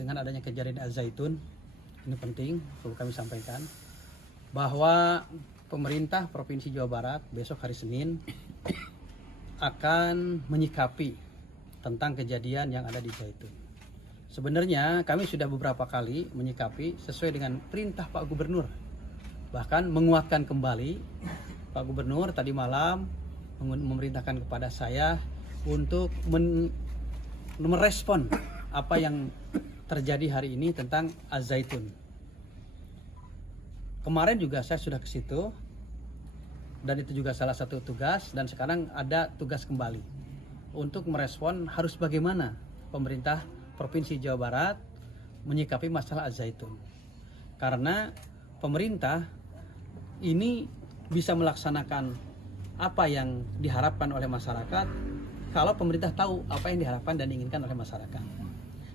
dengan adanya kejadian Al-Zaitun, ini penting perlu kami sampaikan bahwa pemerintah Provinsi Jawa Barat besok hari Senin akan menyikapi tentang kejadian yang ada di Zaitun. Sebenarnya kami sudah beberapa kali menyikapi sesuai dengan perintah Pak Gubernur, bahkan menguatkan kembali Pak Gubernur tadi malam memerintahkan kepada saya untuk merespon apa yang terjadi hari ini tentang Al-Zaitun. Kemarin juga saya sudah ke situ dan itu juga salah satu tugas, dan sekarang ada tugas kembali untuk merespon harus bagaimana pemerintah Provinsi Jawa Barat menyikapi masalah Al-Zaitun. Karena pemerintah ini bisa melaksanakan apa yang diharapkan oleh masyarakat kalau pemerintah tahu apa yang diharapkan dan diinginkan oleh masyarakat.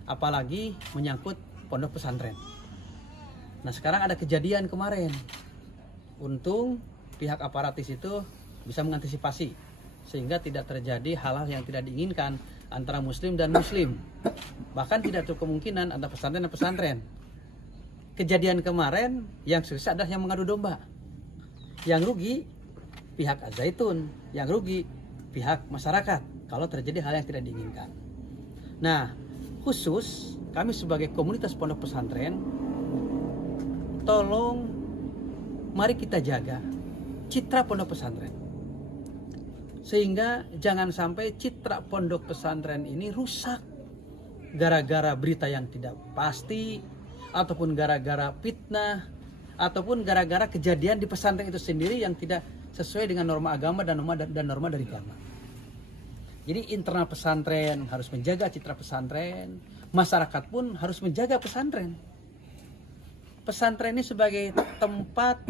Apalagi menyangkut pondok pesantren. Nah, sekarang ada kejadian kemarin. Untung pihak aparatus itu bisa mengantisipasi sehingga tidak terjadi hal-hal yang tidak diinginkan antara muslim dan muslim. Bahkan tidak terlalu kemungkinan antara pesantren dan pesantren. Kejadian kemarin yang sukses adalah yang mengadu domba. Yang rugi pihak Al-Zaitun, yang rugi pihak masyarakat kalau terjadi hal yang tidak diinginkan. Nah, khusus kami sebagai komunitas pondok pesantren, tolong mari kita jaga citra pondok pesantren. Sehingga jangan sampai citra pondok pesantren ini rusak gara-gara berita yang tidak pasti, ataupun gara-gara fitnah, ataupun gara-gara kejadian di pesantren itu sendiri yang tidak sesuai dengan norma agama dan norma dari agama. Jadi internal pesantren harus menjaga citra pesantren, masyarakat pun harus menjaga pesantren. Pesantren ini sebagai tempat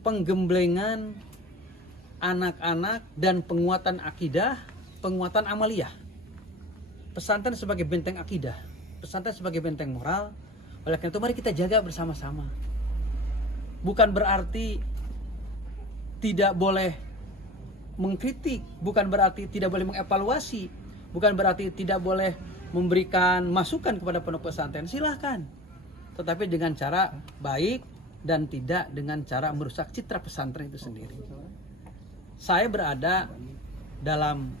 penggemblengan anak-anak dan penguatan akidah, penguatan amaliyah. Pesantren sebagai benteng akidah, pesantren sebagai benteng moral. Oleh karena itu mari kita jaga bersama-sama. Bukan berarti tidak boleh mengkritik, bukan berarti tidak boleh mengevaluasi, bukan berarti tidak boleh memberikan masukan kepada pondok pesantren. Silahkan, tetapi dengan cara baik dan tidak dengan cara merusak citra pesantren itu sendiri. Saya berada dalam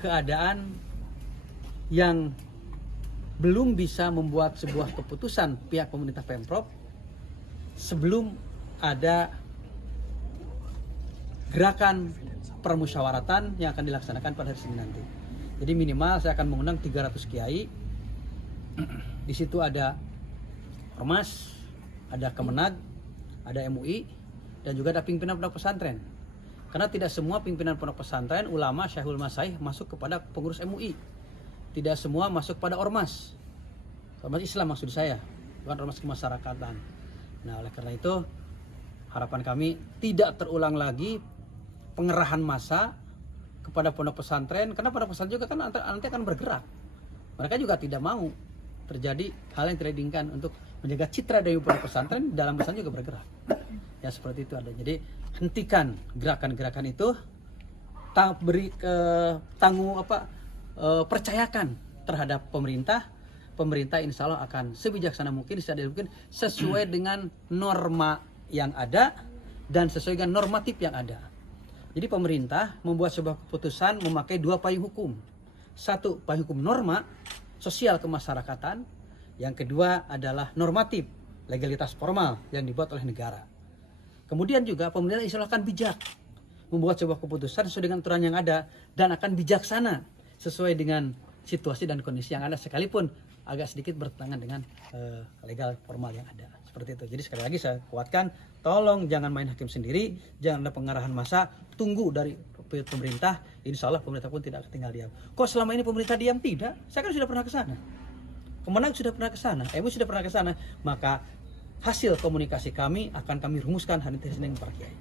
keadaan yang belum bisa membuat sebuah keputusan pihak pemerintah Pemprov sebelum ada gerakan permusyawaratan yang akan dilaksanakan pada hari Senin nanti. Jadi minimal saya akan mengundang 300 kiai. Di situ ada Ormas, ada Kemenag, ada MUI, dan juga ada pimpinan pondok pesantren. Karena tidak semua pimpinan pondok pesantren, ulama, syekhul masaih masuk kepada pengurus MUI. Tidak semua masuk pada Ormas. Ormas Islam maksud saya, bukan ormas kemasyarakatan. Nah, oleh karena itu harapan kami tidak terulang lagi pengerahan massa kepada pondok pesantren, karena pondok pesantren juga kan nanti akan bergerak. Mereka juga tidak mau terjadi hal yang tidak diinginkan untuk menjaga citra dari pondok pesantren, dalam pesantren juga bergerak. Ya seperti itu ada. Jadi hentikan gerakan-gerakan itu, percayakan terhadap pemerintah. Pemerintah insya Allah akan sebijaksana mungkin, seadil mungkin, sesuai dengan norma yang ada dan sesuai dengan normatif yang ada. Jadi pemerintah membuat sebuah keputusan memakai dua payung hukum. Satu, payung hukum norma sosial kemasyarakatan. Yang kedua adalah normatif, legalitas formal yang dibuat oleh negara. Kemudian juga pemerintah insya Allah akan bijak membuat sebuah keputusan sesuai dengan aturan yang ada dan akan bijaksana sesuai dengan situasi dan kondisi yang ada, sekalipun agak sedikit bertentangan dengan legal formal yang ada. Seperti itu. Jadi sekali lagi saya kuatkan, tolong jangan main hakim sendiri, jangan ada pengarahan massa, tunggu dari pemerintah. Insya Allah pemerintah pun tidak tinggal diam. Kok selama ini pemerintah diam? Tidak. Saya kan sudah pernah ke sana. Kemenang sudah pernah ke sana, MUI sudah pernah ke sana. Maka hasil komunikasi kami akan kami rumuskan hari Senin para kiai.